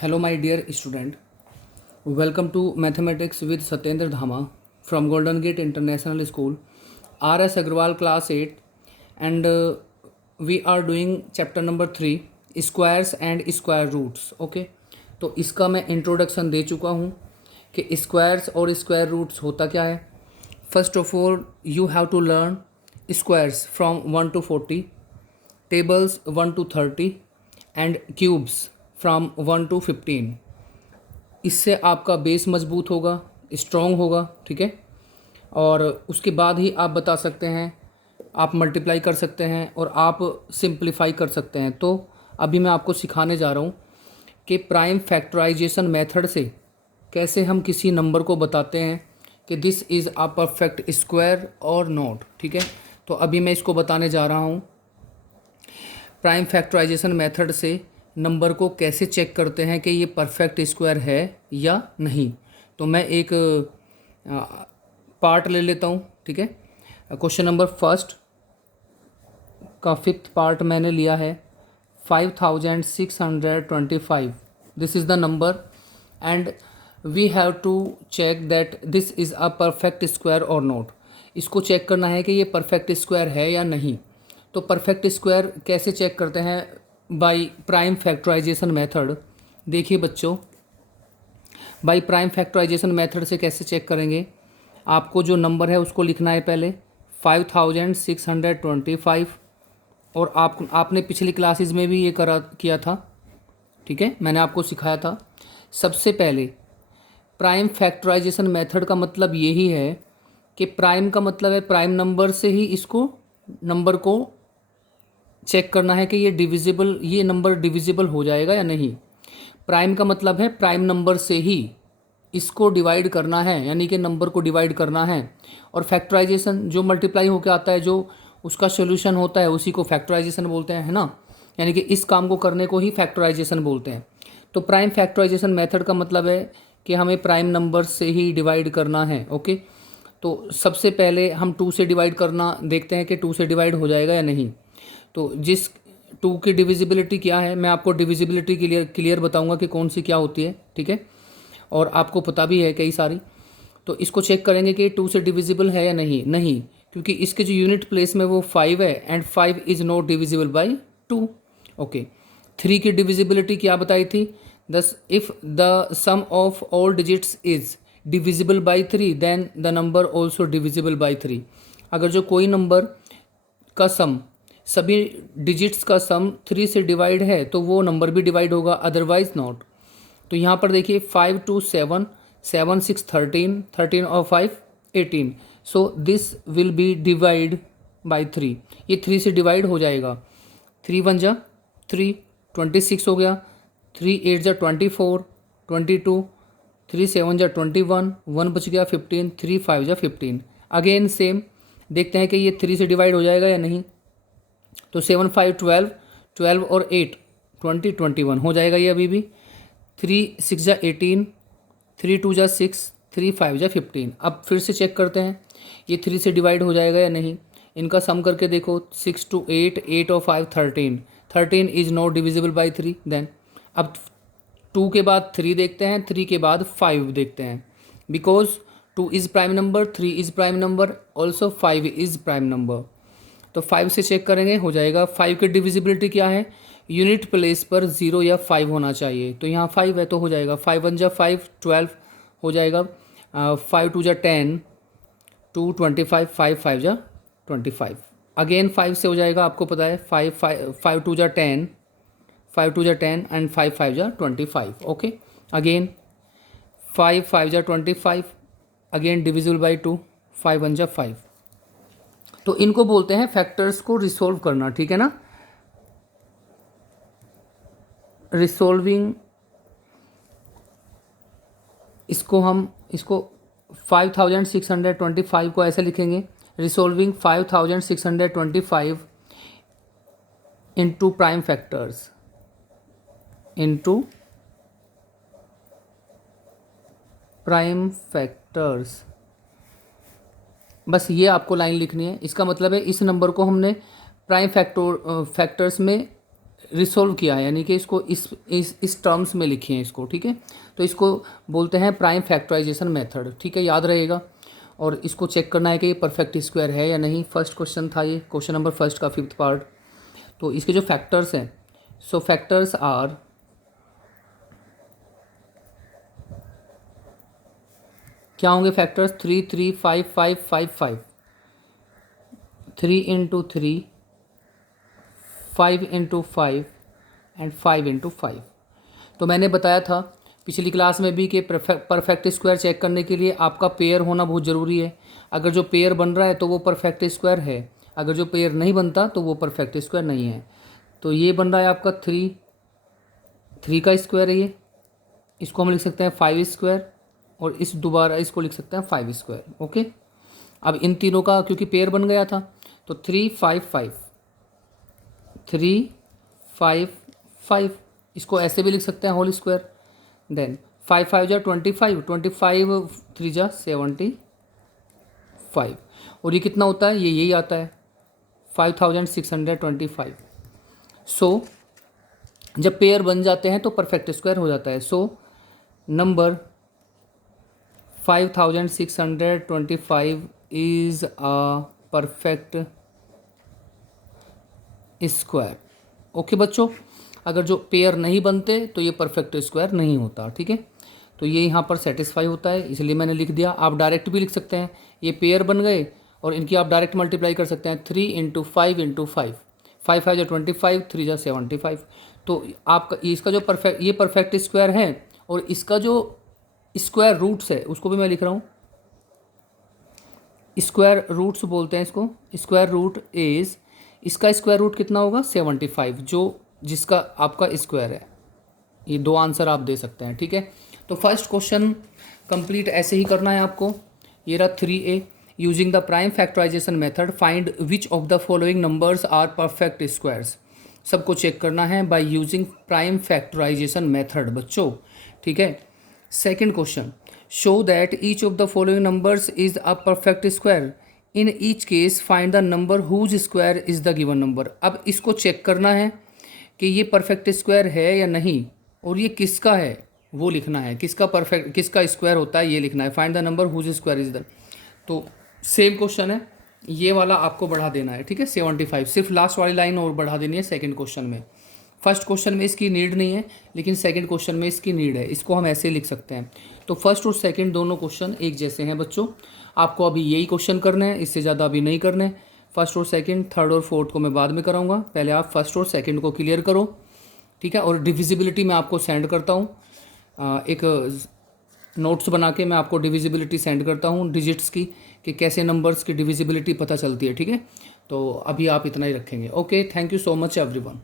Hello, my dear student. Welcome to Mathematics with Satyendra Dhama from Golden Gate International School, R.S. Agrawal, Class 8, and we are doing chapter number 3, Squares and Square Roots. Okay, तो इसका मैं introduction दे चुका हूँ कि squares और square roots होता क्या है. First of all you have to learn squares from 1 to 40, tables 1 to 30 and cubes from 1 to 15. इससे आपका बेस मजबूत होगा, स्ट्रॉन्ग होगा. ठीक है, और उसके बाद ही आप बता सकते हैं, आप मल्टीप्लाई कर सकते हैं और आप सिंप्लीफाई कर सकते हैं. तो अभी मैं आपको सिखाने जा रहा हूँ कि प्राइम फैक्टराइजेशन मेथड से कैसे हम किसी नंबर को बताते हैं कि this is a perfect square और नॉट. ठीक है, तो अभी मैं इसको बताने जा रहा हूँ. प्राइम फैक्टराइजेशन मेथड से नंबर को कैसे चेक करते हैं कि ये परफेक्ट स्क्वायर है या नहीं. तो मैं एक पार्ट ले लेता हूँ. ठीक है, क्वेश्चन नंबर फर्स्ट का फिफ्थ पार्ट मैंने लिया है. 5625 this is the number and we have to check that this is a perfect square और नॉट. इसको चेक करना है कि ये परफेक्ट स्क्वायर है या नहीं. तो परफेक्ट स्क्वायर कैसे चेक करते हैं? By prime factorization method. देखिए बच्चों, बाय प्राइम फैक्टराइजेशन मेथड से कैसे चेक करेंगे. आपको जो नंबर है उसको लिखना है पहले 5625, और आपने पिछली क्लासेस में भी ये किया था. ठीक है, मैंने आपको सिखाया था. सबसे पहले प्राइम फैक्टराइजेशन मेथड का मतलब यही है कि प्राइम का मतलब है प्राइम नंबर से ही इसको नंबर को चेक करना है कि ये नंबर डिविजिबल हो जाएगा या नहीं. प्राइम का मतलब है प्राइम नंबर से ही इसको डिवाइड करना है, यानी कि नंबर को डिवाइड करना है. और फैक्टराइजेशन जो मल्टीप्लाई होकर आता है, जो उसका सोल्यूशन होता है, उसी को फैक्टराइजेशन बोलते हैं, है ना. यानी कि इस काम को करने को ही फैक्टराइजेशन बोलते हैं. तो प्राइम फैक्टराइजेशन मेथड का मतलब है कि हमें प्राइम नंबर से ही डिवाइड करना है. ओके, तो सबसे पहले हम 2 से डिवाइड करना देखते हैं कि 2 से डिवाइड हो जाएगा या नहीं. तो जिस 2 की डिविजिबिलिटी क्या है, मैं आपको डिविजिबिलिटी क्लियर बताऊंगा कि कौन सी क्या होती है. ठीक है, और आपको पता भी है कई सारी. तो इसको चेक करेंगे कि 2 से डिविजिबल है या नहीं, क्योंकि इसके जो यूनिट प्लेस में वो 5 है and 5 is not divisible by 2. Okay, 3 की डिविजिबिलिटी क्या बताई थी? दस if the sum of all digits is divisible by 3 then the number also divisible by 3. अगर जो कोई नंबर का सम, सभी डिजिट्स का सम 3 से डिवाइड है तो वो नंबर भी डिवाइड होगा, अदरवाइज नॉट. तो यहाँ पर देखिए 5 to 7, 7 6 13, 13 और 5 18. So this will be divide by 3. ये 3 से डिवाइड हो जाएगा. 3 1 जा 3, 26 हो गया. 3 8 जा 24, 22, 3 7 जा 21, 1 बच गया 15, 3 5 जा 15. अगेन सेम देखते हैं कि ये 3 से डिवाइड हो जाएगा या नहीं. तो 7 5 12, 12 और 8 20, 21 हो जाएगा ये अभी भी. 3 6 जा 18, 3 2 जा 6, 3 5 जा 15. अब फिर से चेक करते हैं ये 3 से डिवाइड हो जाएगा या नहीं. इनका सम करके देखो 6 to 8, 8 और 5 13, 13 is not divisible by 3. Then अब 2 के बाद 3 देखते हैं, 3 के बाद 5 देखते हैं. Because 2 is prime number, 3 is prime number, also 5 is prime number. तो 5 से चेक करेंगे, हो जाएगा. 5 की डिविजिबिलिटी क्या है? यूनिट प्लेस पर 0 या 5 होना चाहिए. तो यहाँ 5 है तो हो जाएगा. 5 1 जा 5, 12 हो जाएगा. 5 2 जा 10, 2 25, 5 5 जा 25. अगेन 5 से हो जाएगा, आपको पता है. 5 2 जा 10, 5 2 जा 10 एंड 5 5 जा 25. ओके, अगेन 5 5 जा 25, अगेन डिविजिबल बाई 2, 5 1 जा 5. तो इनको बोलते हैं फैक्टर्स को रिसोल्व करना. ठीक है ना, रिसोल्विंग. इसको 5625 को ऐसे लिखेंगे, रिसोल्विंग 5625 into prime factors, into prime factors. बस ये आपको लाइन लिखनी है. इसका मतलब है इस नंबर को हमने प्राइम फैक्टर्स में रिसोल्व किया है, यानी कि इसको इस टर्म्स में लिखे हैं इसको, ठीक है। तो इसको बोलते हैं प्राइम फैक्टराइजेशन मेथड, ठीक है, याद रहेगा। और इसको चेक करना है कि ये परफेक्ट स्क्वायर है या नहीं। फर्स्ट क्वेश्चन था ये, क्वेश्चन नंबर फर्स्ट का 5th पार्ट। तो इसके जो फैक्टर्स हैं, सो फैक्टर्स आर क्या होंगे factors? 3 3 5 5 5 5, 3 into 3, 5 into 5 and 5 into 5। तो मैंने बताया था पिछली क्लास में भी कि परफेक्ट स्क्वायर चेक करने के लिए आपका पेयर होना बहुत ज़रूरी है। अगर जो पेयर बन रहा है तो वो परफेक्ट स्क्वायर है, अगर जो पेयर नहीं बनता तो वो परफेक्ट स्क्वायर नहीं है। तो ये बन रहा है आपका 3 का स्क्वायर है ये, इसको हम लिख सकते हैं 5 स्क्वायर, और इस दोबारा इसको लिख सकते हैं 5 स्क्वायर। ओके, अब इन तीनों का क्योंकि पेयर बन गया था तो 3 5 5, 3 5 5, इसको ऐसे भी लिख सकते हैं होल स्क्वायर। देन 5 5 जा 25, 25 3 जा 75, और ये कितना होता है? ये यही आता है 5625। सो जब पेयर बन जाते हैं तो परफेक्ट स्क्वायर हो जाता है। So number 5625 is a perfect square. Okay बच्चों, अगर जो पेयर नहीं बनते तो ये परफेक्ट स्क्वायर नहीं होता, ठीक है। तो ये यहाँ पर सेटिस्फाई होता है, इसलिए मैंने लिख दिया। आप डायरेक्ट भी लिख सकते हैं, ये पेयर बन गए और इनकी आप डायरेक्ट मल्टीप्लाई कर सकते हैं। 3 इंटू 5 इंटू 5, 5 5 जा 25, 3 जा 75। तो आपका इसका जो ये परफेक्ट स्क्वायर है, और इसका जो स्क्वायर रूट्स है उसको भी मैं लिख रहा हूँ, स्क्वायर रूट्स बोलते हैं इसको। स्क्वायर रूट इज़, इसका स्क्वायर रूट कितना होगा? 75, जो जिसका आपका स्क्वायर है। ये दो आंसर आप दे सकते हैं, ठीक है। तो फर्स्ट क्वेश्चन कंप्लीट ऐसे ही करना है आपको। ये रहा 3A, using the prime factorization method find which of the following numbers are perfect squares. सबको चेक करना है by using prime factorization method बच्चों, ठीक है। Second question, show that each of the following numbers is a perfect square, in each case find the number whose square is the given number. अब इसको check करना है कि ये perfect square है या नहीं, और ये किसका है वो लिखना है। किसका स्क्वायर होता है ये लिखना है। Find the number whose square is the, तो सेम क्वेश्चन है, ये वाला आपको बढ़ा देना है, ठीक है। 75, सिर्फ लास्ट वाली लाइन और बढ़ा देनी है सेकंड क्वेश्चन में। फर्स्ट क्वेश्चन में इसकी नीड नहीं है, लेकिन सेकंड क्वेश्चन में इसकी नीड है। इसको हम ऐसे लिख सकते हैं। तो फर्स्ट और सेकंड दोनों क्वेश्चन एक जैसे हैं बच्चों। आपको अभी यही क्वेश्चन करने हैं, इससे ज़्यादा अभी नहीं करने। फर्स्ट और सेकंड, थर्ड और फोर्थ को मैं बाद में कराऊंगा, पहले आप फर्स्ट और सेकंड को क्लियर करो, ठीक है। और डिविजिबिलिटी मैं आपको सेंड करता हूँ, एक नोट्स बना के मैं आपको डिविजिबिलिटी सेंड करता हूँ डिजिट्स की, कि कैसे नंबर्स की डिविजिबिलिटी पता चलती है, ठीक है। तो अभी आप इतना ही रखेंगे। Okay, thank you so much everyone.